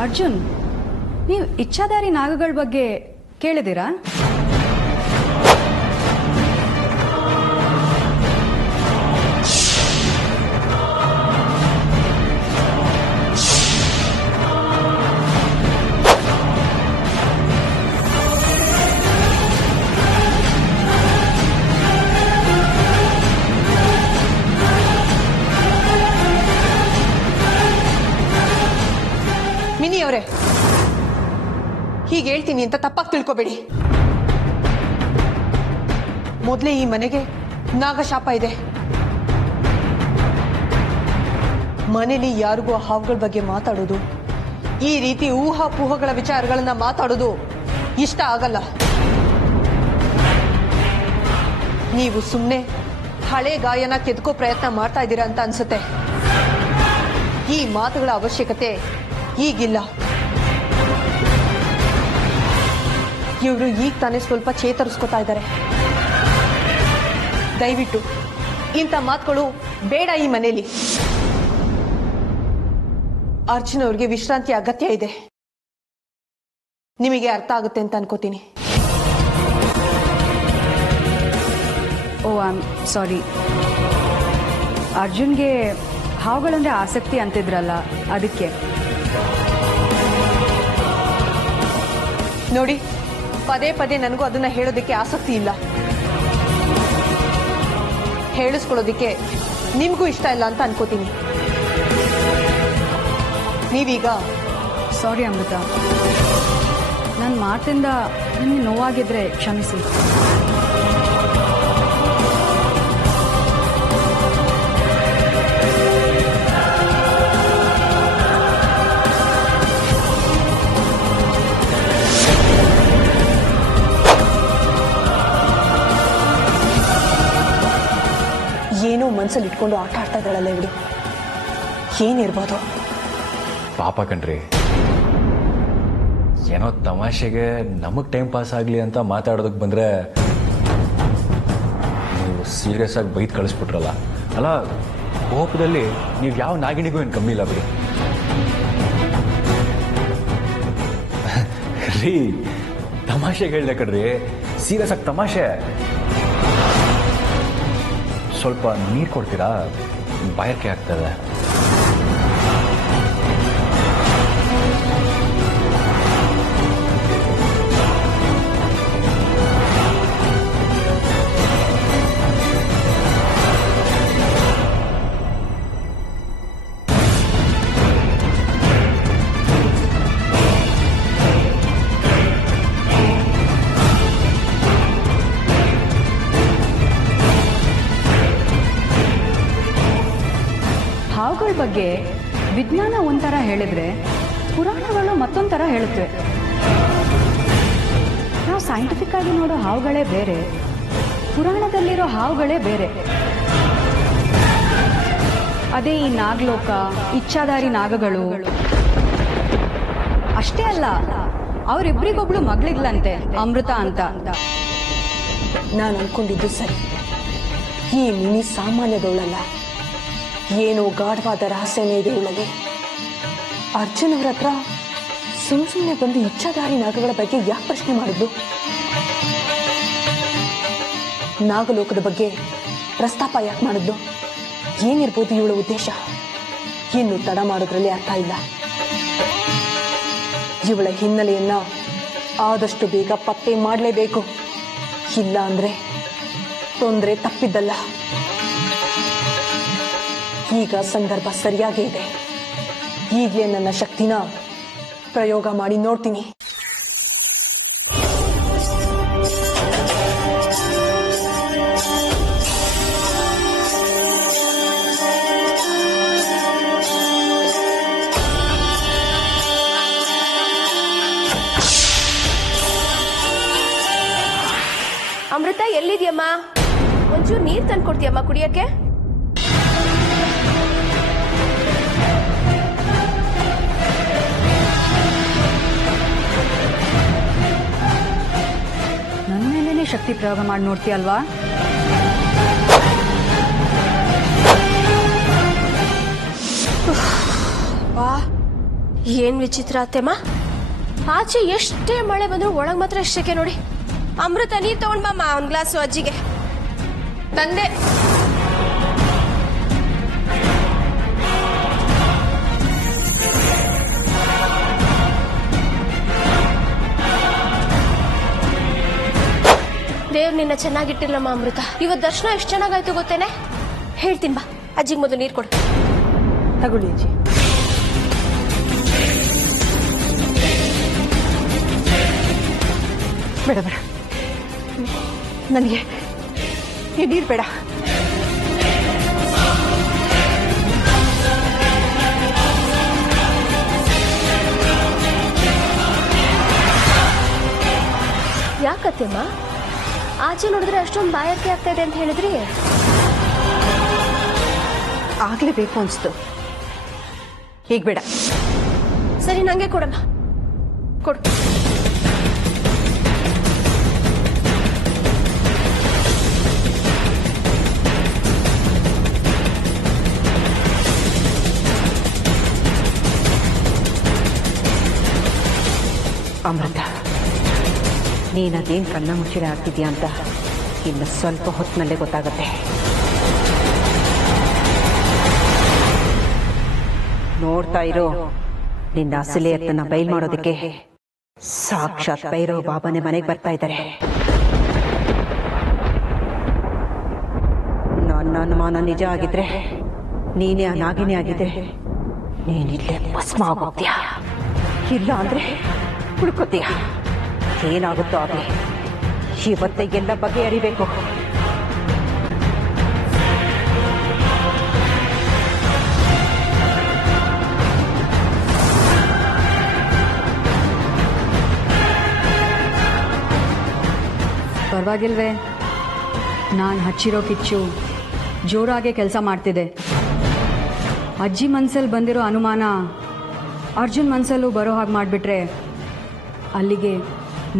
ಅರ್ಜುನ್, ನೀವು ಇಚ್ಛಾಧಾರಿ ನಾಗಗಳ ಬಗ್ಗೆ ಕೇಳಿದ್ದೀರಾ? ಮಿನಿ ಅವರೇ, ಹೀಗೆ ಹೇಳ್ತೀನಿ ಅಂತ ತಪ್ಪಾಗಿ ತಿಳ್ಕೊಬೇಡಿ. ಮೊದಲೇ ಈ ಮನೆಗೆ ನಾಗಶಾಪ ಇದೆ. ಮನೇಲಿ ಯಾರಿಗೂ ಹಾವುಗಳ ಬಗ್ಗೆ ಮಾತಾಡೋದು, ಈ ರೀತಿ ಊಹಾಪೋಹಗಳ ವಿಚಾರಗಳನ್ನ ಮಾತಾಡೋದು ಇಷ್ಟ ಆಗಲ್ಲ. ನೀವು ಸುಮ್ಮನೆ ಹಳೆ ಗಾಯನ ಕೆದ್ಕೋ ಪ್ರಯತ್ನ ಮಾಡ್ತಾ ಇದ್ದೀರಾ ಅಂತ ಅನ್ಸುತ್ತೆ. ಈ ಮಾತುಗಳ ಅವಶ್ಯಕತೆ ಈಗಿಲ್ಲ. ಇವರು ಈಗ ತಾನೇ ಸ್ವಲ್ಪ ಚೇತರಿಸ್ಕೊತಾ ಇದ್ದಾರೆ. ದಯವಿಟ್ಟು ಇಂಥ ಮಾತುಗಳು ಬೇಡ ಈ ಮನೆಯಲ್ಲಿ. ಅರ್ಜುನ್ ಅವ್ರಿಗೆ ವಿಶ್ರಾಂತಿ ಅಗತ್ಯ ಇದೆ. ನಿಮಗೆ ಅರ್ಥ ಆಗುತ್ತೆ ಅಂತ ಅನ್ಕೋತೀನಿ. ಓ, ಐ ಆಮ್ ಸಾರಿ. ಅರ್ಜುನ್ಗೆ ಹಾವುಗಳಂದ್ರೆ ಆಸಕ್ತಿ ಅಂತಿದ್ರಲ್ಲ, ಅದಕ್ಕೆ. ನೋಡಿ, ಪದೇ ಪದೇ ನನಗೂ ಅದನ್ನ ಹೇಳೋದಕ್ಕೆ ಆಸಕ್ತಿ ಇಲ್ಲ. ಹೇಳಿಸ್ಕೊಳ್ಳೋದಿಕ್ಕೆ ನಿಮಗೂ ಇಷ್ಟ ಇಲ್ಲ ಅಂತ ಅನ್ಕೋತೀನಿ. ನೀವೀಗ ಸಾರಿ ಅಮೃತ, ನನ್ನ ಮಾತಿಂದ ನಿಮಗೆ ನೋವಾಗಿದ್ರೆ ಕ್ಷಮಿಸಿ. ಏನೋ ಮನ್ಸಲ್ಲಿ ಇಟ್ಕೊಂಡು ಆಟ ಆಡ್ತಾ ಇದ್ದಾಳಲ್ಲ ಇವಳು. ಏನಿರ್ಬೋದು? ಪಾಪ ಕಣ್ರಿ, ಏನೋ ತಮಾಷೆಗೆ ನಮಗೆ ಟೈಮ್ ಪಾಸ್ ಆಗಲಿ ಅಂತ ಮಾತಾಡೋದಕ್ಕೆ ಬಂದರೆ ನೀವು ಸೀರಿಯಸ್ ಆಗಿ ಬೈದು ಕಳಿಸ್ಬಿಟ್ರಲ್ಲ. ಅಲ್ಲ, ಕೋಪದಲ್ಲಿ ನೀವು ಯಾವ ನಾಗಿಣಿಗೂ ಏನು ಕಮ್ಮಿ ಇಲ್ಲ ಬಿಡಿ. ರೀ, ತಮಾಷೆಗೆ ಹೇಳ್ದೆ ಕಣ್ರಿ, ಸೀರಿಯಸ್ ಆಗಿ ತಮಾಷೆ. ಸ್ವಲ್ಪ ನೀರು ಕೊಡ್ತೀರಾ? ಬಾಯಕ್ಕೆ ಆಗ್ತದೆ. ಹಾವುಗಳ ಬಗ್ಗೆ ವಿಜ್ಞಾನ ಒಂಥರ ಹೇಳಿದ್ರೆ ಪುರಾಣಗಳು ಮತ್ತೊಂಥರ ಹೇಳುತ್ತವೆ. ನಾವು ಸೈಂಟಿಫಿಕ್ ಆಗಿ ನೋಡೋ ಹಾವುಗಳೇ ಬೇರೆ, ಪುರಾಣದಲ್ಲಿರೋ ಹಾವುಗಳೇ ಬೇರೆ. ಅದೇ ಈ ನಾಗಲೋಕ, ಇಚ್ಛಾಧಾರಿ ನಾಗಗಳು. ಅಷ್ಟೇ ಅಲ್ಲ, ಅವರಿಬ್ಬರಿಗೊಬ್ಳು ಮಗಳಿಗ್ಲಂತೆ, ಅಮೃತ ಅಂತ. ನಾನು ಅನ್ಕೊಂಡಿದ್ದು ಸರಿ. ಈ ಮಿನಿ ಸಾಮಾನ್ಯದವಳಲ್ಲ, ಏನೋ ಗಾಢವಾದ ರಹಸ್ಯನೇ ಇದೆ ಇವಳಲ್ಲಿ. ಅರ್ಜುನ್ ಅವರ ಹತ್ರ ಸುಮ್ಮನೆ ಬಂದು ಇಚ್ಛಾಧಾರಿ ನಾಗಗಳ ಬಗ್ಗೆ ಯಾಕೆ ಪ್ರಶ್ನೆ ಮಾಡಿದ್ಲು? ನಾಗಲೋಕದ ಬಗ್ಗೆ ಪ್ರಸ್ತಾಪ ಯಾಕೆ ಮಾಡಿದ್ಲು? ಏನಿರ್ಬೋದು ಇವಳ ಉದ್ದೇಶ? ಇನ್ನು ತಡ ಮಾಡೋದ್ರಲ್ಲಿ ಅರ್ಥ ಇಲ್ಲ. ಇವಳ ಹಿನ್ನೆಲೆಯನ್ನ ಆದಷ್ಟು ಬೇಗ ಪತ್ತೆ ಮಾಡಲೇಬೇಕು. ಇಲ್ಲ ಅಂದ್ರೆ ತೊಂದರೆ ತಪ್ಪಿದ್ದಲ್ಲ. ಈಗ ಸಂದರ್ಭ ಸರಿಯಾಗೇ ಇದೆ. ಈಗಲೇ ನನ್ನ ಶಕ್ತಿನ ಪ್ರಯೋಗ ಮಾಡಿ ನೋಡ್ತೀನಿ. ಅಮೃತ, ಎಲ್ಲಿದ್ಯಮ್ಮ? ಒಂಚೂರು ನೀರು ತಂದು ಕೊಡ್ತೀಯಮ್ಮ ಕುಡಿಯಕ್ಕೆ? ನನ್ನ ಮೇಲೇನೆ ಶಕ್ತಿ ಪ್ರಯೋಗ ಮಾಡಿ ನೋಡ್ತೀಯಲ್ವಾ? ಏನ್ ವಿಚಿತ್ರ ಅತ್ತೆಮ್ಮ, ಆಚೆ ಎಷ್ಟೇ ಮಳೆ ಬಂದ್ರು ಒಳಗ್ ಮಾತ್ರ ಎಷ್ಟಕ್ಕೆ ನೋಡಿ. ಅಮೃತ ನೀರ್ ತಗೊಂಡ್ ಬಾಮ್ಮ ಒಂದ್ ಗ್ಲಾಸು ಅಜ್ಜಿಗೆ. ತಂದೆ. ದೇವ್ರು ನಿನ್ನ ಚೆನ್ನಾಗಿಟ್ಟಿಲ್ಲಮ್ಮ ಅಮೃತ. ಇವತ್ತು ದರ್ಶನ ಎಷ್ಟು ಚೆನ್ನಾಗಾಯ್ತು ಗೊತ್ತೇನೆ. ಹೇಳ್ತೀನಿ ಬಾ, ಅಜ್ಜಿಗೆ ಮೊದಲು ನೀರು ಕೊಡು. ತಗೊಳ್ಳಿ ಅಜ್ಜಿ. ಬೇಡ ಬೇಡ, ನನಗೆ ಈ ನೀರು ಬೇಡ. ಯಾಕತ್ತೆಮ್ಮ, ಆಚೆ ನೋಡಿದ್ರೆ ಅಷ್ಟೊಂದು ಬಾಯಾರಿಕೆ ಆಗ್ತಾ ಇದೆ ಅಂತ ಹೇಳಿದ್ರಿ. ಆಗ್ಲೇಬೇಕು ಅನ್ಸ್ತು, ಈಗ ಬೇಡ. ಸರಿ, ನಂಗೆ ಕೊಡಮ್ಮ, ಕೊಡು. ಅಮೃತ, ನೀನದೇನು ಕಣ್ಣ ಮುಚ್ಚಿಡ ಆಗ್ತಿದ್ಯಾ ಅಂತ ಇನ್ನು ಸ್ವಲ್ಪ ಹೊತ್ತಿನಲ್ಲೇ ಗೊತ್ತಾಗತ್ತೆ. ನೋಡ್ತಾ ಇರೋ, ನಿನ್ನ ಅಸಲಿ ಎತ್ತನ್ನ ಬಯಲ್ ಮಾಡೋದಕ್ಕೆ ಸಾಕ್ಷಾತ್ ಭೈರವ ಬಾಬಾನೇ ಮನೆಗೆ ಬರ್ತಾ ಇದ್ದಾರೆ. ನನ್ನ ಅನುಮಾನ ನಿಜ ಆಗಿದ್ರೆ, ನೀನೇ ಆ ನಾಗಿನೇ ಆಗಿದ್ರೆ, ನೀನಿಲ್ಲೇ ಭಸ್ಮ ಆಗೋಗ್ತೀಯ. ಇಲ್ಲ ಅಂದ್ರೆ ಉಳ್ಕೋತೀಯ. ಏನಾಗುತ್ತೋ ಆಗಲಿ, ಇವತ್ತೇ ಎಲ್ಲ ಬಗೆಹರಿಬೇಕು. ಪರವಾಗಿಲ್ವೇ, ನಾನು ಹಚ್ಚಿರೋ ಕಿಚ್ಚು ಜೋರಾಗೆ ಕೆಲಸ ಮಾಡ್ತಿದೆ. ಅಜ್ಜಿ ಮನಸ್ಸಲ್ಲಿ ಬಂದಿರೋ ಅನುಮಾನ ಅರ್ಜುನ್ ಮನಸ್ಸಲ್ಲೂ ಬರೋ ಹಾಗೆ ಮಾಡಿಬಿಟ್ರೆ ಅಲ್ಲಿಗೆ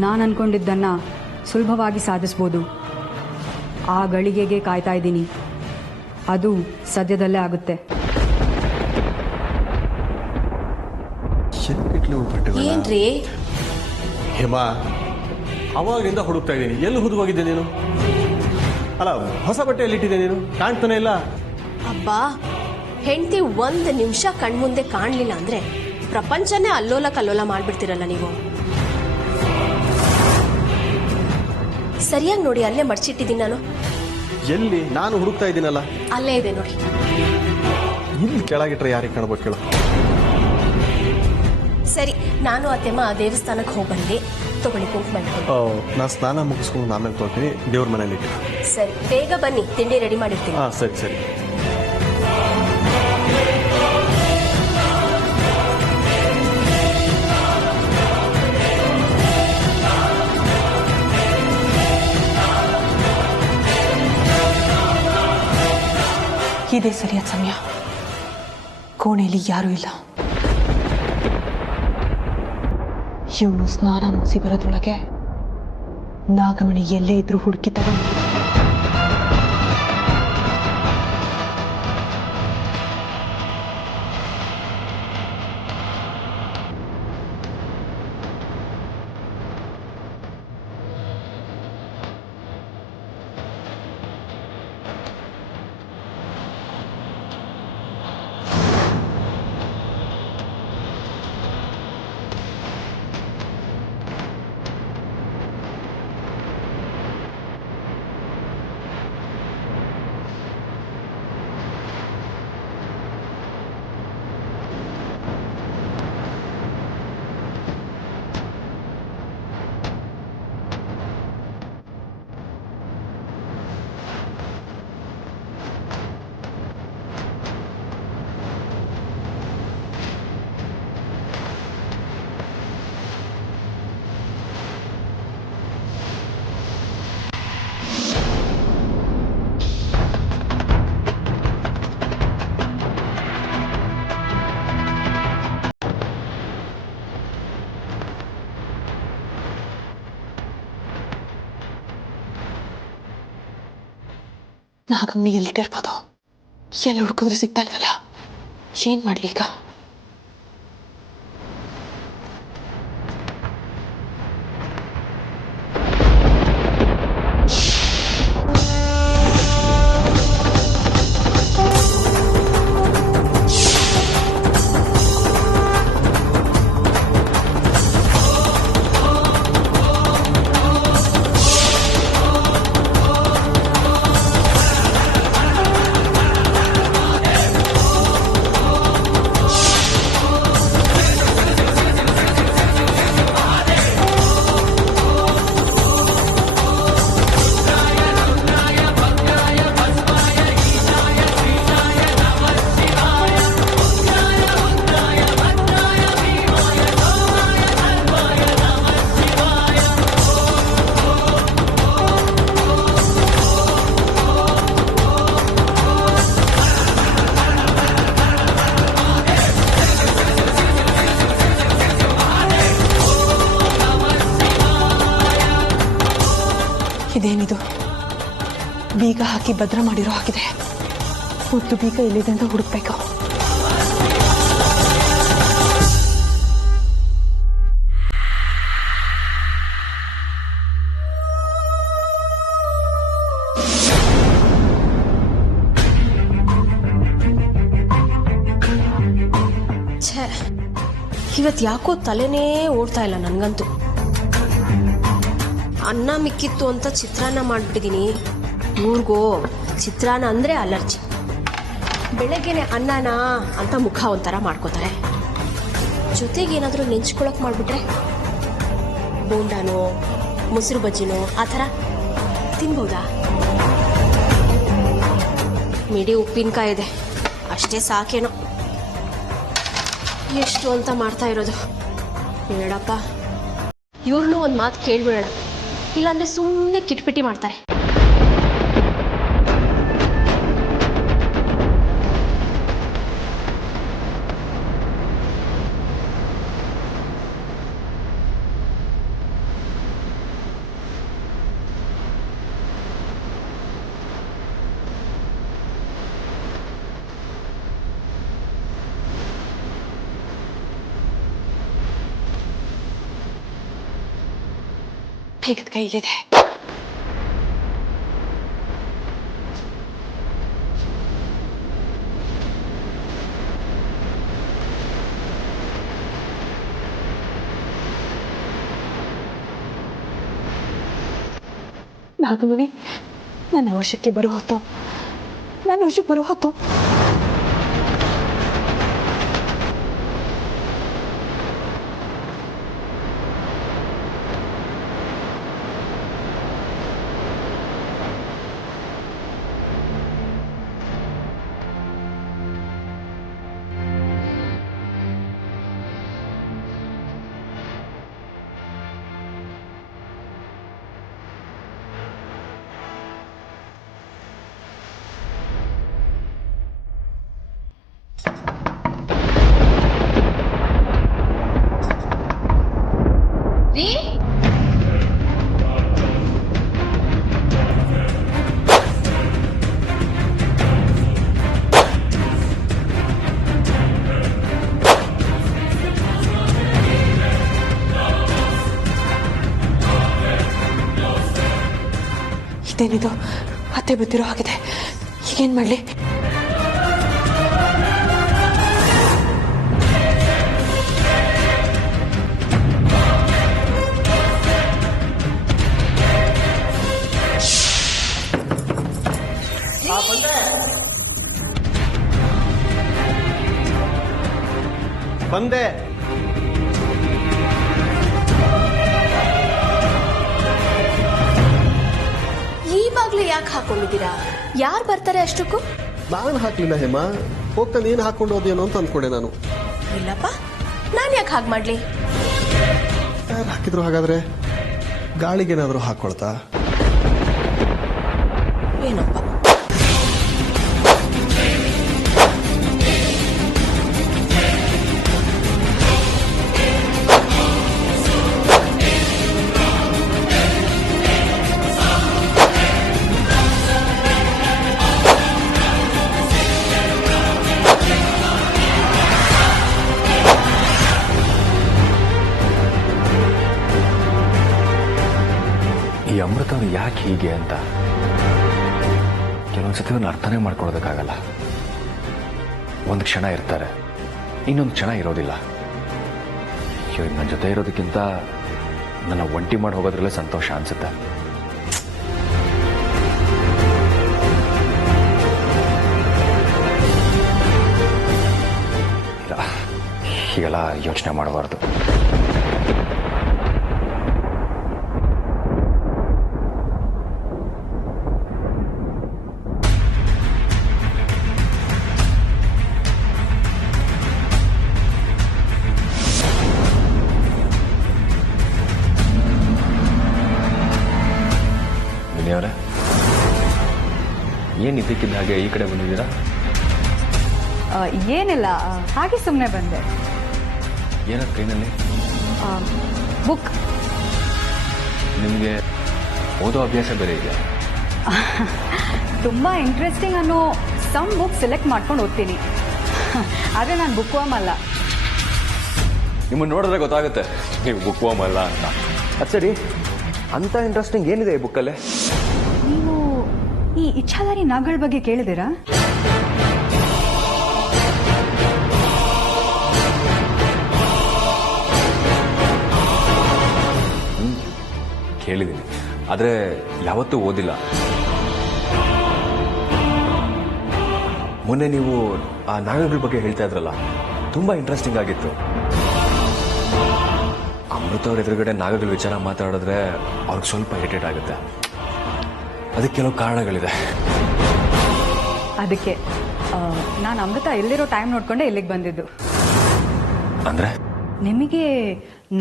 ನಾನು ಅಂದ್ಕೊಂಡಿದ್ದನ್ನು ಸುಲಭವಾಗಿ ಸಾಧಿಸ್ಬೋದು. ಆ ಗಳಿಗೆಗೆ ಕಾಯ್ತಾ ಇದ್ದೀನಿ. ಅದು ಸದ್ಯದಲ್ಲೇ ಆಗುತ್ತೆ. ಏನ್ರಿ ಹೇಮಾ, ಅವಾಗಿಂದ ಹುಡುಕ್ತಾ ಇದ್ದೀನಿ. ಎಲ್ಲಿ ಹುಡುಗೋಗಿದ್ದೆ ನೀನು? ಅಲ್ಲ, ಹೊಸ ಬಟ್ಟೆಯಲ್ಲಿ ಇಟ್ಟಿದ್ದೆ ನೀನು, ಕಾಣ್ತಾನೆ ಇಲ್ಲ. ಅಬ್ಬಾ, ಹೆಂಡತಿ ಒಂದ್ ನಿಮಿಷ ಕಣ್ಮುಂದೆ ಕಾಣ್ಲಿಲ್ಲ ಅಂದ್ರೆ ಪ್ರಪಂಚನೇ ಅಲ್ಲೋಲ ಕಲ್ಲೋಲ ಮಾಡ್ಬಿಡ್ತಿರಲ್ಲ ನೀವು. ಸರಿಯಾಗಿ ನೋಡಿ, ಅಲ್ಲೇ ಮಡ್ಚಿಟ್ಟಿದ್ದೀನಿ ನಾನು. ಎಲ್ಲಿ? ನಾನು ಹುಡುಕ್ತಾ ಇದ್ದೀನಲ್ಲ. ಅಲ್ಲೇ ಇದೆ ನೋಡಿ. ಇಲ್ಲಿ ಕೆಳಗಿಟ್ರೆ ಯಾರಿಗೆ ಕಾಣ್ಬೇಕು ಹೇಳು? ಸರಿ, ನಾನು ಅತ್ತೆಮ್ಮ ದೇವಸ್ಥಾನಕ್ಕೆ ಹೋಗಿ ಬಂದೆ. ತಗೊಳ್ಳಿ ಕುಂಕುಮ ಇಟ್ಕೊಂಡು. ನಾನು ಸ್ನಾನ ಮುಗಿಸ್ಕೊಂಡು ಆಮೇಲೆ ತೊಗೊಳ್ತೀನಿ. ದೇವ್ರ ಮನೇಲಿ ಇಟ್ಟು. ಸರಿ, ಬೇಗ ಬನ್ನಿ, ತಿಂಡಿ ರೆಡಿ ಮಾಡಿರ್ತೀನಿ. ಹಾಂ, ಸರಿ ಸರಿ. ಇದೇ ಸರಿಯಾದ ಸಮಯ. ಕೋಣೆಯಲ್ಲಿ ಯಾರೂ ಇಲ್ಲ. ಇವನು ಸ್ನಾನ ಮುಗಿಸಿ ಬರೋದ್ರೊಳಗೆ ನಾಗಮಣಿ ಎಲ್ಲೇ ಇದ್ರೂ ಹುಡುಕಿ ತಗೊಂಡು ನಾಗಮ್ಮನಿ ಎಲ್ಲಿಟ್ಟಿರ್ಬೋದು? ಎಲ್ಲಿ ಹುಡುಕಿದ್ರೆ ಸಿಗ್ತಾ ಇಲ್ವಲ್ಲ. ಏನ್ ಮಾಡ್ಲಿ ಈಗ? ಇದೇನಿದು ಬೀಗ ಹಾಕಿ ಭದ್ರ ಮಾಡಿರೋ ಹಾಗಿದೆ. ಮೊದಲು ಬೀಗ ಎಲ್ಲಿದೆ ಅಂತ ಹುಡುಕ್ಬೇಕು. ಛೇ, ಇವತ್ತು ಯಾಕೋ ತಲೆನೇ ಓಡ್ತಾ ಇಲ್ಲ ನನಗಂತೂ. ಅನ್ನ ಮಿಕ್ಕಿತ್ತು ಅಂತ ಚಿತ್ರಾನ್ನ ಮಾಡಿಬಿಟ್ಟಿದ್ದೀನಿ. ಇವ್ರಿಗೋ ಚಿತ್ರಾನ್ನ ಅಂದರೆ ಅಲರ್ಜಿ. ಬೆಳಗ್ಗೆನೆ ಅನ್ನನ ಅಂತ ಮುಖ ಒಂಥರ ಮಾಡ್ಕೋತಾರೆ. ಜೊತೆಗೆ ಏನಾದರೂ ನೆಂಚ್ಕೊಳಕ್ ಮಾಡಿಬಿಟ್ರೆ ಬೋಂಡಾನೋ ಮೊಸರು ಬಜ್ಜಿನೋ ಆ ಥರ ತಿನ್ಬೋದಾ? ಮಿಡಿ ಉಪ್ಪಿನಕಾಯಿ ಇದೆ, ಅಷ್ಟೇ ಸಾಕೇನೋ. ಎಷ್ಟು ಅಂತ ಮಾಡ್ತಾ ಇರೋದು. ಬೇಡಪ್ಪ, ಇವ್ರನ್ನೂ ಒಂದು ಮಾತು ಕೇಳ್ಬಿಡೋಣ, ಇಲ್ಲಾಂದ್ರೆ ಸುಮ್ಮನೆ ಕಿಟ್ಪಿಟಿ ಮಾಡ್ತಾರೆ. ಬೇಗದ ಕೈಲಿದೆ. ನಾಗಮಣಿ, ನನ್ನ ವಶಕ್ಕೆ ಬರೋ ಹೊತ್ತು, ನನ್ನ ವಶಕ್ಕೆ ಬರೋ ಹೊತ್ತು. ಇದೇನಿದು ಅತ್ತೆ ಬತ್ತಿರೋ ಹಾಗಿದೆ. ಈಗೇನ್ ಮಾಡ್ಲಿ? ಬಂದೆ. ಈ ಬಾಗ್ಲು ಯಾಕೆ ಹಾಕೊಂಡಿದ್ದೀರಾ? ಯಾರು ಬರ್ತಾರೆ ಅಷ್ಟಕ್ಕೂ? ನಾನು ಹಾಕ್ಲಿಲ್ಲ ಹೇಮಾ, ಹೋಗ್ತಾ ನೀನು ಹಾಕೊಂಡು ಹೋದೇನೋ ಅಂತ ಅಂದ್ಕೊಂಡೆ ನಾನು. ಇಲ್ಲಪ್ಪ, ನಾನು ಯಾಕೆ ಹಾಗೆ ಮಾಡ್ಲಿ? ಯಾರು ಹಾಕಿದ್ರು ಹಾಗಾದ್ರೆ? ಗಾಳಿಗೇನಾದರೂ ಹಾಕೊಳ್ತಾ? ಏನಪ್ಪ? ಈ ಅಮೃತವ್ರು ಯಾಕೆ ಹೀಗೆ ಅಂತ ಕೆಲವೊಂದ್ಸತಿ ಅವ್ರನ್ನ ಅರ್ಥನೇ ಮಾಡ್ಕೊಳ್ಳೋದಕ್ಕಾಗಲ್ಲ. ಒಂದು ಕ್ಷಣ ಇರ್ತಾರೆ, ಇನ್ನೊಂದು ಕ್ಷಣ ಇರೋದಿಲ್ಲ. ಇವಾಗ ನನ್ನ ಜೊತೆ ಇರೋದಕ್ಕಿಂತ ನನ್ನ ಒಂಟಿ ಮಾಡಿ ಹೋಗೋದ್ರಲ್ಲೇ ಸಂತೋಷ ಅನ್ಸುತ್ತೆ. ಹೀಗೆಲ್ಲ ಯೋಚನೆ ಮಾಡಬಾರ್ದು. ವಿನಯವರೇ, ಏನು ಇದ್ದಕ್ಕಿದ್ದ ಹಾಗೆ ಈ ಕಡೆ ಬಂದಿದ್ದೀರಾ? ಏನಿಲ್ಲ, ಹಾಗೆ ಸುಮ್ಮನೆ ಬಂದೆ. ಏನದು ಕೈನಲ್ಲಿ? ಬುಕ್. ನಿಮಗೆ ಓದೋ ಅಭ್ಯಾಸ ಬೇರೆ ಇದೆಯಾ? ತುಂಬ ಇಂಟ್ರೆಸ್ಟಿಂಗ್ ಅನ್ನೋ ಸಮ್ ಬುಕ್ ಸೆಲೆಕ್ಟ್ ಮಾಡ್ಕೊಂಡು ಓದ್ತೀನಿ. ಆದರೆ ನಾನು ಬುಕ್ ವಾಮ್ ಅಲ್ಲ. ನಿಮ್ಮನ್ನು ನೋಡಿದ್ರೆ ಗೊತ್ತಾಗುತ್ತೆ ನೀವು ಬುಕ್ ವಾಮ್ ಅಲ್ಲ ಅಂತ. ಅದು ಸರಿ, ಅಂಥ ಇಂಟ್ರೆಸ್ಟಿಂಗ್ ಏನಿದೆ ಈ ಬುಕ್ಕಲ್ಲೇ? ನೀವು ಈ ಇಚ್ಛಾಧಾರಿ ನಾಗಗಳ ಬಗ್ಗೆ ಕೇಳಿದ್ದೀರಾ? ಕೇಳಿದ್ದೀನಿ, ಆದರೆ ಯಾವತ್ತೂ ಓದಿಲ್ಲ. ಮೊನ್ನೆ ನೀವು ಆ ನಾಗಗಳ ಬಗ್ಗೆ ಹೇಳ್ತಾ ಇದ್ರಲ್ಲ, ತುಂಬ ಇಂಟ್ರೆಸ್ಟಿಂಗ್ ಆಗಿತ್ತು. ಅಮೃತ ಅವ್ರ ಎದುರುಗಡೆ ನಾಗಗಳ ವಿಚಾರ ಮಾತಾಡಿದ್ರೆ ಅವ್ರಿಗೆ ಸ್ವಲ್ಪ ಇರಿಟೇಟ್ ಆಗುತ್ತೆ. ಅದಕ್ಕೆ ಕೆಲವು ಕಾರಣಗಳಿದೆ. ಅದಕ್ಕೆ ನಾನು ಅಮೃತ ಎಲ್ಲಿರೋ ಟೈಮ್ ನೋಡ್ಕೊಂಡೆ ಇಲ್ಲಿಗೆ ಬಂದಿದ್ದು. ಅಂದರೆ ನಿಮಗೆ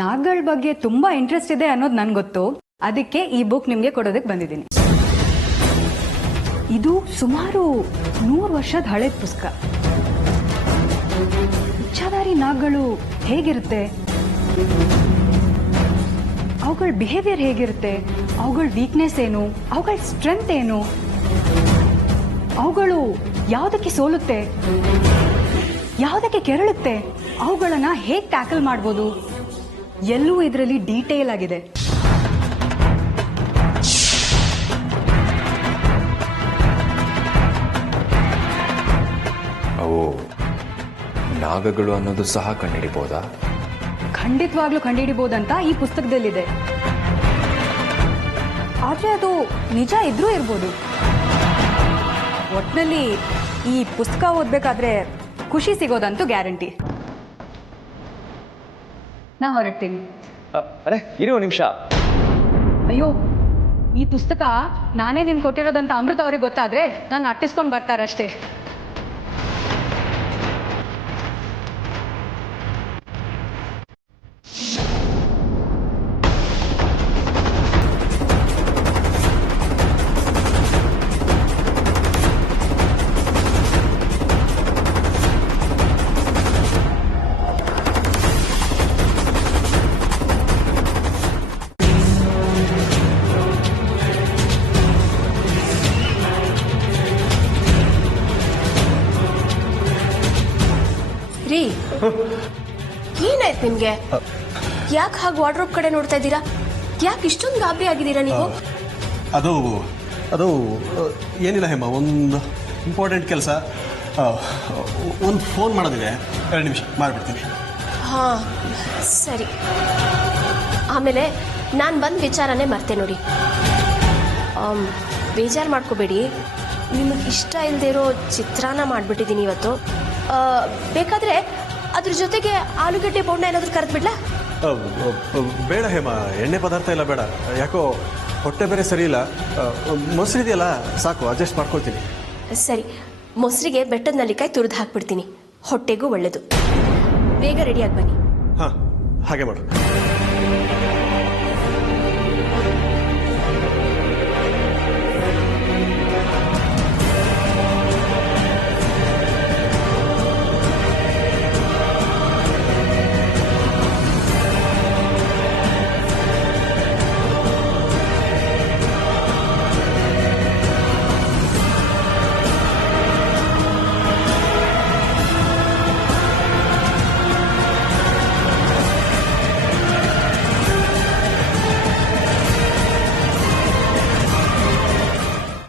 ನಾಗಗಳ ಬಗ್ಗೆ ತುಂಬ ಇಂಟ್ರೆಸ್ಟ್ ಇದೆ ಅನ್ನೋದು ನನಗೆ ಗೊತ್ತು. ಅದಕ್ಕೆ ಈ ಬುಕ್ ನಿಮಗೆ ಕೊಡೋದಕ್ಕೆ ಬಂದಿದ್ದೀನಿ. ಇದು ಸುಮಾರು 100 ವರ್ಷದ ಹಳೆದ ಪುಸ್ತಕ. ಇಚ್ಛಾಧಾರಿ ನಾಗಗಳು ಹೇಗಿರುತ್ತೆ, ಅವುಗಳ ಬಿಹೇವಿಯರ್ ಹೇಗಿರುತ್ತೆ, ಅವುಗಳ ವೀಕ್ನೆಸ್ ಏನು, ಅವುಗಳ ಸ್ಟ್ರೆಂತ್ ಏನು, ಅವುಗಳು ಯಾವುದಕ್ಕೆ ಸೋಲುತ್ತೆ, ಯಾವುದಕ್ಕೆ ಕೆರಳುತ್ತೆ, ಅವುಗಳನ್ನ ಹೇಗೆ ಟ್ಯಾಕಲ್ ಮಾಡ್ಬೋದು, ಎಲ್ಲವೂ ಇದರಲ್ಲಿ ಡೀಟೇಲ್ ಆಗಿದೆ. ಅವು ನಾಗಗಳು ಅನ್ನೋದು ಸಹ ಕಂಡುಹಿಡಿಬೋದಾ? ಖಂಡಿತವಾಗ್ಲೂ ಕಂಡುಹಿಡಿಬಹುದಂತ ಈ ಪುಸ್ತಕದಲ್ಲಿದೆ. ಆದ್ರೆ ಅದು ನಿಜ ಇದ್ರೂ ಇರ್ಬೋದು. ಒಟ್ನಲ್ಲಿ ಈ ಪುಸ್ತಕ ಓದ್ಬೇಕಾದ್ರೆ ಖುಷಿ ಸಿಗೋದಂತೂ ಗ್ಯಾರಂಟಿ. ನಾ ಹೊರಡ್ತೀನಿ. ಅರೆ ಇರೋ ನಿಮಿಷ. ಅಯ್ಯೋ, ಈ ಪುಸ್ತಕ ನಾನೇ ನಿನ್ ಕೊಟ್ಟಿರೋದಂತ ಅಮೃತ ಅವ್ರಿಗೆ ಗೊತ್ತಾದ್ರೆ ನಾನು ಅಟ್ಟಿಸ್ಕೊಂಡು ಬರ್ತಾರಷ್ಟೇ. ರೀ, ಏನಾಯ್ತು ನಿಮ್ಗೆ? ಯಾಕೆ ಹಾಗೆ ವಾರ್ಡ್ರೋಬ್ ಕಡೆ ನೋಡ್ತಾ ಇದ್ದೀರಾ? ಯಾಕೆ ಇಷ್ಟೊಂದು ಗಾಬರಿ ಆಗಿದ್ದೀರಾ ನೀವು? ಅದು ಅದು ಏನಿಲ್ಲ ಹೇಮ, ಒಂದು ಇಂಪಾರ್ಟೆಂಟ್ ಕೆಲಸ, ಒಂದು ಫೋನ್ ಮಾಡೋದಿದೆ. 2 ನಿಮಿಷ ಮಾಡಿಬಿಡ್ತೀನಿ. ಹಾಂ ಸರಿ. ಆಮೇಲೆ ನಾನು ಬಂದ ವಿಚಾರನೇ ಮರ್ತೆ ನೋಡಿ. ಬೇಜಾರು ಮಾಡ್ಕೋಬೇಡಿ. ನಿಮಗೆ ಇಷ್ಟ ಇಲ್ಲದೆ ಇರೋ ಚಿತ್ರಾನ್ನ ಮಾಡಿಬಿಟ್ಟಿದ್ದೀನಿ ಇವತ್ತು. ಬೇಕಾದರೆ ಅದ್ರ ಜೊತೆಗೆ ಆಲೂಗಡ್ಡೆ ಬೋಂಡ ಏನಾದರೂ ಕರೆದ್ಬಿಡ್ಲಾ? ಬೇಡ ಹೇಮ, ಎಣ್ಣೆ ಪದಾರ್ಥ ಎಲ್ಲ ಬೇಡ. ಯಾಕೋ ಹೊಟ್ಟೆ ಬೇರೆ ಸರಿ ಇಲ್ಲ. ಮೊಸರು ಇದೆಯಲ್ಲ, ಸಾಕು, ಅಡ್ಜಸ್ಟ್ ಮಾಡ್ಕೊಳ್ತೀನಿ. ಸರಿ, ಮೊಸರಿಗೆ ಬೆಟ್ಟದ ನಲ್ಲಿಕಾಯಿ ತುರಿದು ಹಾಕ್ಬಿಡ್ತೀನಿ. ಹೊಟ್ಟೆಗೂ ಒಳ್ಳೆಯದು. ಬೇಗ ರೆಡಿಯಾಗಿ ಬನ್ನಿ. ಹಾಂ, ಹಾಗೆ ಮಾಡು.